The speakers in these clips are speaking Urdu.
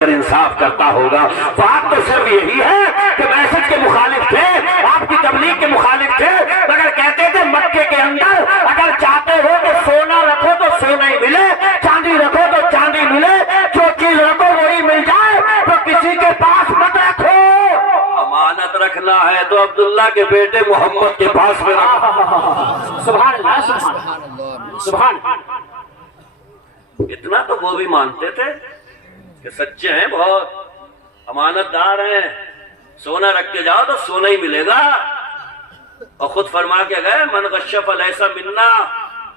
انصاف کرتا ہوگا۔ بات تو صرف یہی ہے کہ میسج کے مخالف تھے، آپ کی تبلیغ کے مخالف تھے، مگر کہتے تھے مکے کے اندر اگر چاہتے ہو تو سونا رکھو تو سونا ہی ملے، چاندی رکھو تو چاندی ملے، جو چیز رکھو وہی مل جائے، تو کسی کے پاس مت رکھو۔ امانت رکھنا ہے تو عبداللہ کے بیٹے محمد کے پاس میں رکھو۔ سبحان اللہ، سبحان اللہ، سبحان اللہ۔ اتنا تو وہ بھی مانتے تھے کہ سچے ہیں، بہت امانت دار ہیں، سونا رکھ کے جاؤ تو سونا ہی ملے گا۔ اور خود فرما کے گئے من غش فلیس منا،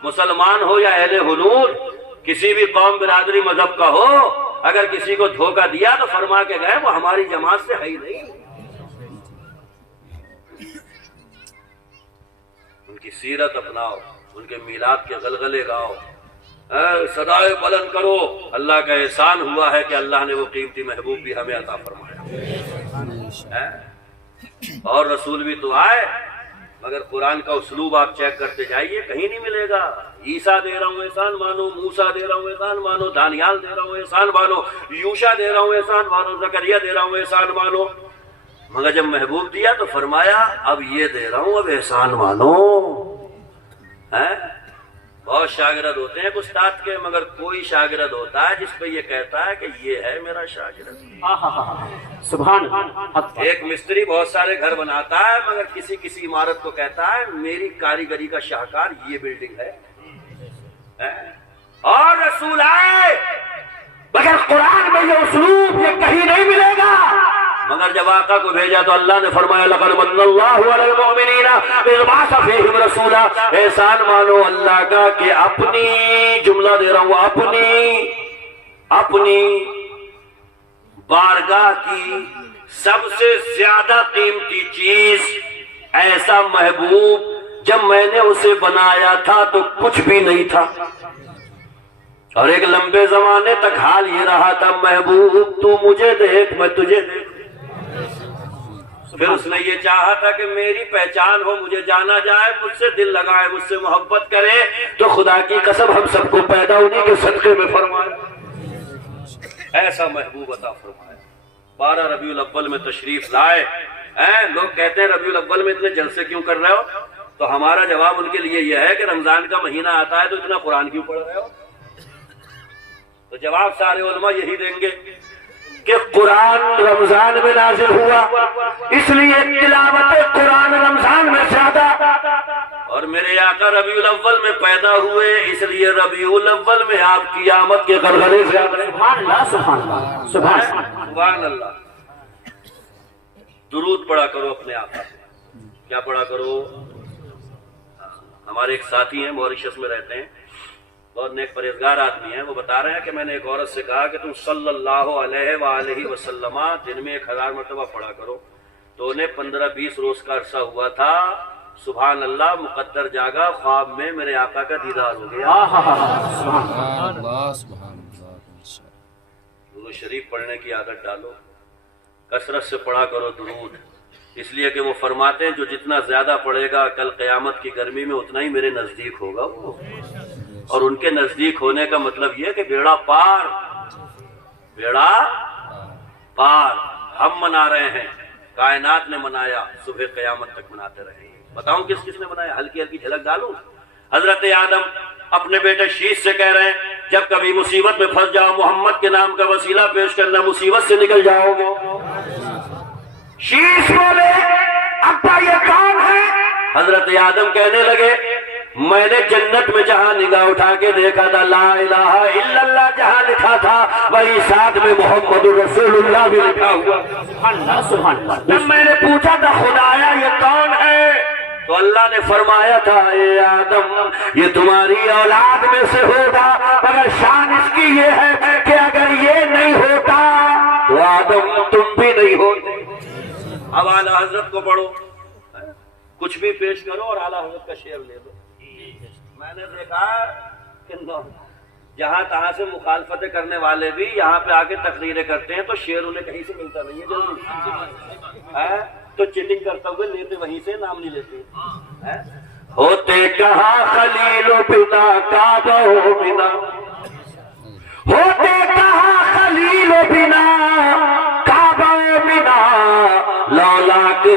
مسلمان ہو یا اہل حنود، کسی بھی قوم برادری مذہب کا ہو، اگر کسی کو دھوکہ دیا تو فرما کے گئے وہ ہماری جماعت سے ہے ہی نہیں۔ ان کی سیرت اپناؤ، ان کے میلاد کے غلغلے گاؤ، صدائے بلند کرو۔ اللہ کا احسان ہوا ہے کہ اللہ نے وہ قیمتی محبوب بھی ہمیں عطا فرمایا، اور رسول بھی تو آئے، مگر قرآن کا اسلوب آپ چیک کرتے جائیے، کہیں نہیں ملے گا۔ عیسیٰ دے رہا ہوں احسان مانو، موسیٰ دے رہا ہوں احسان مانو، دانیال دے رہا ہوں احسان مانو، یوشع دے رہا ہوں احسان مانو، زکریا دے رہا ہوں احسان مانو، مگر جب محبوب دیا تو فرمایا اب یہ دے رہا ہوں، اب احسان مانو۔ بہت شاگرد ہوتے ہیں استاد کے، مگر کوئی شاگرد ہوتا ہے جس پہ یہ کہتا ہے کہ یہ ہے میرا شاگرد۔ سبحان اللہ۔ ایک مستری بہت سارے گھر بناتا ہے، مگر کسی عمارت کو کہتا ہے میری کاریگری کا شاہکار یہ بلڈنگ ہے۔ اور رسول آئے، مگر قرآن میں یہ اسلوب یہ کہیں نہیں ملے گا، مگر جب آقا کو بھیجا تو اللہ نے فرمایا لقد من اللہ علی المؤمنین اذ بعث فیہم رسولا۔ احسان مانو اللہ کا کہ اپنی جملہ دے رہا ہوں، اپنی بارگاہ کی سب سے زیادہ قیمتی چیز، ایسا محبوب جب میں نے اسے بنایا تھا تو کچھ بھی نہیں تھا، اور ایک لمبے زمانے تک حال یہ رہا تھا محبوب تو مجھے دیکھ میں تجھے دیکھ۔ پھر اس نے یہ چاہا تھا کہ میری پہچان ہو، مجھے جانا جائے، مجھ سے دل لگائے، مجھ سے محبت کرے، تو خدا کی قسم ہم سب کو پیدا انہی کے صدقے میں فرمائے، ایسا محبوب عطا فرمائے۔ 12 ربیع الاول میں تشریف لائے۔ لوگ کہتے ہیں ربیع الاول میں اتنے جلسے کیوں کر رہے ہو؟ تو ہمارا جواب ان کے لیے یہ ہے کہ رمضان کا مہینہ آتا ہے تو اتنا قرآن کیوں پڑھ رہے ہو؟ تو جواب سارے علماء یہی دیں گے کہ قرآن رمضان میں نازل ہوا، اس لیے تلاوت قرآن رمضان میں زیادہ، اور میرے آقا ربیع الاول میں پیدا ہوئے، اس لیے ربیع الاول میں آپ کی آمد کے غلغلے زیادہ۔ سبحان اللہ، سبحان اللہ، سبحان اللہ۔ درود پڑھا کرو اپنے آقا سے۔ کیا پڑھا کرو؟ ہمارے ایک ساتھی ہیں، موریشس میں رہتے ہیں، بہت نیک پرہیزگار آدمی ہیں، وہ بتا رہے ہیں کہ میں نے ایک عورت سے کہا کہ تم صلی اللہ علیہ وآلہ وسلم دن میں 1000 مرتبہ پڑھا کرو، تو انہیں 15-20 روز کا عرصہ ہوا تھا۔ سبحان اللہ، مقدر جاگا، خواب میں میرے آقا کا دیدار ہو گیا۔ درود شریف پڑھنے کی عادت ڈالو، کثرت سے پڑھا کرو درود، اس لیے کہ وہ فرماتے ہیں جو جتنا زیادہ پڑھے گا کل قیامت کی گرمی میں اتنا ہی میرے نزدیک ہوگا وہ۔ اور ان کے نزدیک ہونے کا مطلب یہ کہ بیڑا پار، بیڑا پار ہم منا رہے ہیں، کائنات نے منایا، صبح قیامت تک مناتے رہے۔ بتاؤں کس کس نے منایا؟ ہلکی ہلکی جھلک ڈالوں۔ حضرت آدم اپنے بیٹے شیش سے کہہ رہے ہیں جب کبھی مصیبت میں پھنس جاؤ محمد کے نام کا وسیلہ پیش کرنا، مصیبت سے نکل جاؤ گے۔ شیش بولے ابا یہ کون ہے؟ حضرت آدم کہنے لگے میں نے جنت میں جہاں نگاہ اٹھا کے دیکھا تھا لا الہ الا اللہ جہاں لکھا تھا وہی ساتھ میں محمد رسول اللہ بھی لکھا ہوا۔ سبحان اللہ۔ جب میں نے پوچھا تھا خدایا یہ کون ہے، تو اللہ نے فرمایا تھا اے آدم یہ تمہاری اولاد میں سے ہوگا، مگر شان اس کی یہ ہے کہ اگر یہ نہیں ہوتا تو آدم تم بھی نہیں ہوتے۔ اب اعلیٰ حضرت کو پڑھو، کچھ بھی پیش کرو اور اعلیٰ حضرت کا شعر لے دو۔ میں نے دیکھا کہ جہاں تہاں سے مخالفتیں کرنے والے بھی یہاں پہ آ کے تقریریں کرتے ہیں تو شعر انہیں کہیں سے ملتا نہیں ہے جلدی، تو چیٹنگ کرتا ہوئے لیتے وہیں سے، نام نہیں لیتے۔ ہوتے کہاں خلیل و بنا کعبہ و بنا، ہوتے کہاں خلیل و بنا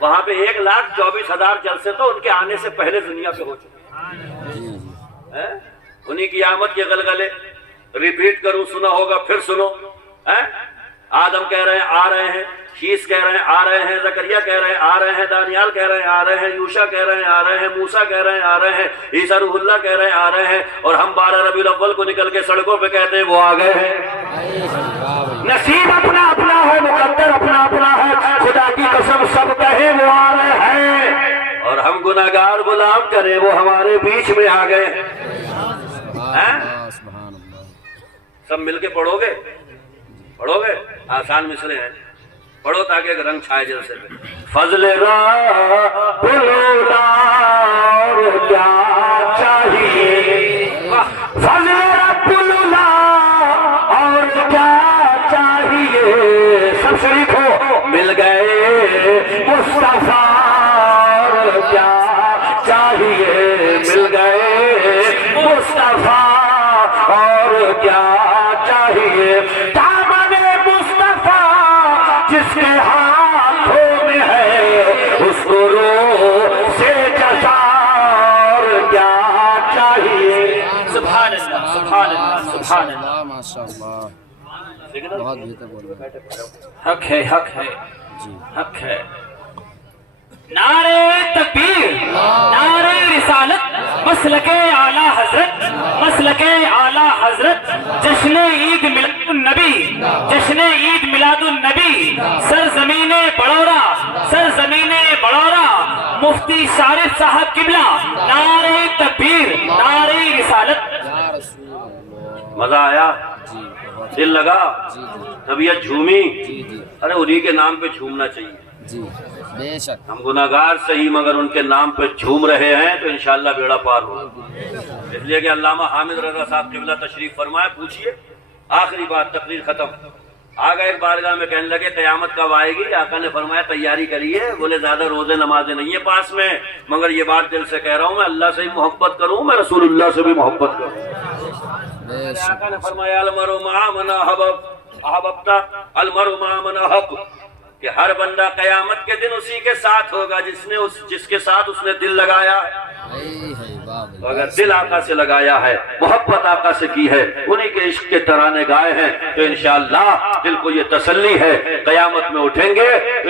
وہاں پہ 1,24,000 جلسے تو ان کے آنے سے پہلے دنیا پہ ہو چکے ہیں۔ انہیں کی آمد کے غلغلے ریپیٹ کروں، سنا ہوگا پھر سنو۔ آدم کہہ رہے ہیں آ رہے ہیں، شیس کہہ رہے ہیں آ رہے ہیں، زکریا کہہ رہے ہیں آ رہے ہیں، دانیال کہہ رہے ہیں آ رہے ہیں، یوشا کہہ رہے ہیں آ رہے ہیں، موسیٰ کہہ رہے ہیں آ رہے ہیں، عیسیٰ روح اللہ کہہ رہے ہیں آ رہے ہیں، اور ہم 12 ربیع الاول کو نکل کے سڑکوں پہ کہتے ہیں وہ آ گئے ہیں۔ نصیب اپنا اپنا ہے، مقدر اپنا اپنا ہے، خدا کی قسم سب کہیں وہ آ رہے ہیں، اور ہم گناہگار غلام کریں وہ ہمارے بیچ میں آ گئے ہیں۔ سب مل کے پڑھو گے؟ پڑھو گے؟ آسان مصرے ہیں، پڑھو تاکہ ایک رنگ چھائے جلسے پہ۔ فضل رب العلا اور کیا چاہیے، فضل رب العلا اور کیا چاہیے، سب شریک ہو، مل گئے مصطفیٰ اور کیا چاہیے، مل گئے مصطفیٰ اور کیا چاہیے، دامن مصطفیٰ جس کے ہاتھوں میں ہے اس کو روح سے جزا اور کیا چاہیے۔ سبحان اللہ سبحان اللہ سبحان اللہ، ماشاءاللہ بہت بہتر بول رہے ہیں۔ حق ہے حق ہے حق ہے۔ نعرہ تکبیر، نعرہ رسالت، مسلک اعلیٰ حضرت، مسلک اعلیٰ حضرت، جشن عید میلاد النبی، جشن عید میلاد النبی، سرزمین بڑورہ، سرزمین بڑورہ، مفتی شارف صاحب قبلہ، نعرہ تکبیر، نعرہ رسالت۔ یا رسول اللہ، مزہ آیا، جی بہت، دل لگا، جی جی طبیعت جھومی؟ جی جی ارے انہی کے نام پہ جھومنا چاہیے۔ جی بے شک، ہم گناہگار صحیح مگر ان کے نام پہ جھوم رہے ہیں تو انشاءاللہ بیڑا پار ہوگا۔ اس لیے کہ علامہ حامد رضا صاحب قبلہ تشریف فرمائے، پوچھئے، آخری بات، تقریر ختم، آگا ایک بارگاہ میں کہنے لگے قیامت کب آئے گی؟ آقا نے فرمایا تیاری کریے، بولے زیادہ روزے نمازیں نہیں ہیں پاس میں، مگر یہ بات دل سے کہہ رہا ہوں، میں اللہ سے ہی محبت کروں، میں رسول اللہ سے بھی محبت کروں۔ بے شک، آقا نے فرمایا المرء مع من احببت، المرء مع من احب، کہ ہر بندہ قیامت کے دن اسی کے ساتھ ہوگا جس کے ساتھ اس نے دل لگایا ہے۔ تو اگر دل آقا سے لگایا ہے، محبت آقا سے کی ہے، انہی کے عشق کے ترانے گائے ہیں، تو انشاءاللہ دل کو یہ تسلی ہے، قیامت میں اٹھیں گے تو